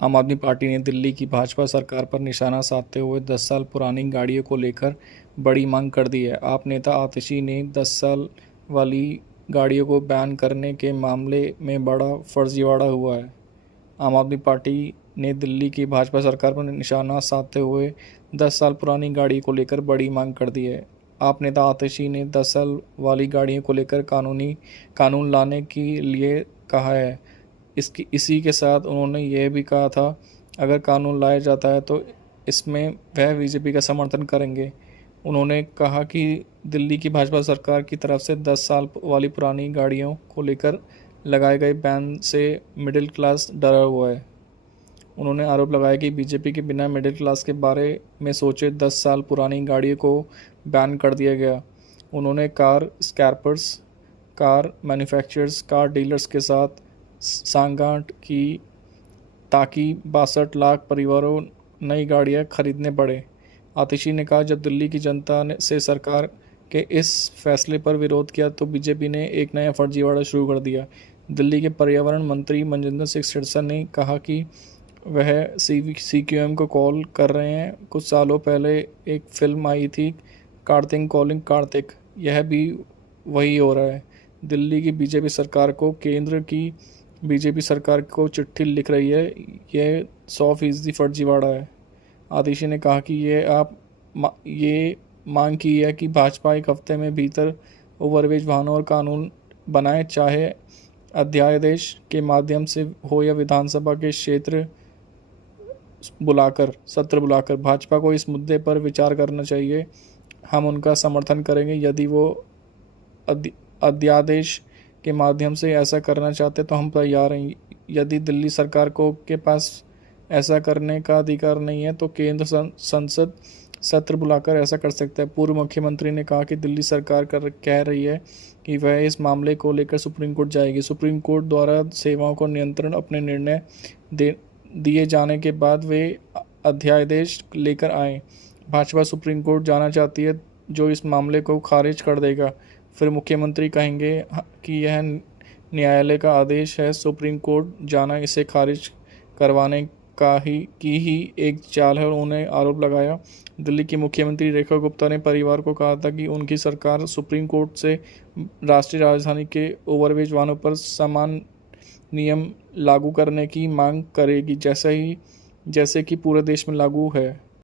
आम आदमी पार्टी ने दिल्ली की भाजपा सरकार पर निशाना साधते हुए 10 साल पुरानी गाड़ियों को लेकर बड़ी मांग कर दी है। आप नेता आतिशी ने 10 साल वाली गाड़ियों को बैन करने के मामले में बड़ा फर्जीवाड़ा हुआ है। आम आदमी पार्टी ने दिल्ली की भाजपा सरकार पर निशाना साधते हुए 10 साल पुरानी गाड़ी को लेकर बड़ी मांग कर दी है। आप नेता आतिशी ने 10 साल वाली गाड़ियों को लेकर कानून लाने के लिए कहा है। इसी के साथ उन्होंने यह भी कहा था, अगर कानून लाया जाता है तो इसमें वह बीजेपी का समर्थन करेंगे। उन्होंने कहा कि दिल्ली की भाजपा सरकार की तरफ से 10 साल वाली पुरानी गाड़ियों को लेकर लगाए गए बैन से मिडिल क्लास डरा हुआ है। उन्होंने आरोप लगाया कि बीजेपी के बिना मिडिल क्लास के बारे में सोचे 10 साल पुरानी गाड़ियों को बैन कर दिया गया। उन्होंने car scrapers, car manufacturers, car dealers के साथ सांगाठ की ताकि 62 लाख परिवारों नई गाड़ियां खरीदने पड़े। आतिशी ने कहा, जब दिल्ली की जनता ने से सरकार के इस फैसले पर विरोध किया तो बीजेपी ने एक नया फर्जीवाड़ा शुरू कर दिया। दिल्ली के पर्यावरण मंत्री मनजिंदर सिंह सिरसा ने कहा कि वह सीक्यूएम को कॉल कर रहे हैं। कुछ सालों पहले एक फिल्म आई थी, कार्तिक कॉलिंग कार्तिक, यह भी वही हो रहा है। दिल्ली की बीजेपी सरकार को केंद्र की बीजेपी सरकार को चिट्ठी लिख रही है, यह 100% फर्जीवाड़ा है। आतिशी ने कहा कि ये मांग की है कि भाजपा एक हफ्ते में भीतर ओवरवेज वाहनों और कानून बनाए, चाहे अध्यादेश के माध्यम से हो या विधानसभा के सत्र बुलाकर। भाजपा को इस मुद्दे पर विचार करना चाहिए। हम उनका समर्थन करेंगे। यदि वो अध्यादेश के माध्यम से ऐसा करना चाहते तो हम तैयार हैं। यदि दिल्ली सरकार के पास ऐसा करने का अधिकार नहीं है तो केंद्र संसद सत्र बुलाकर ऐसा कर सकता है। पूर्व मुख्यमंत्री ने कहा कि दिल्ली सरकार कह रही है कि वह इस मामले को लेकर सुप्रीम कोर्ट जाएगी। सुप्रीम कोर्ट द्वारा सेवाओं को नियंत्रण अपने निर्णय दिए जाने के बाद वे अध्यादेश लेकर आए। भाजपा सुप्रीम कोर्ट जाना चाहती है, जो इस मामले को खारिज कर देगा। फिर मुख्यमंत्री कहेंगे कि यह न्यायालय का आदेश है। सुप्रीम कोर्ट जाना इसे खारिज करवाने की ही एक चाल है। उन्होंने आरोप लगाया। दिल्ली की मुख्यमंत्री रेखा गुप्ता ने परिवार को कहा था कि उनकी सरकार सुप्रीम कोर्ट से राष्ट्रीय राजधानी के ओवरवेज वाहनों पर समान नियम लागू करने की मांग करेगी, जैसे कि पूरे देश में लागू है।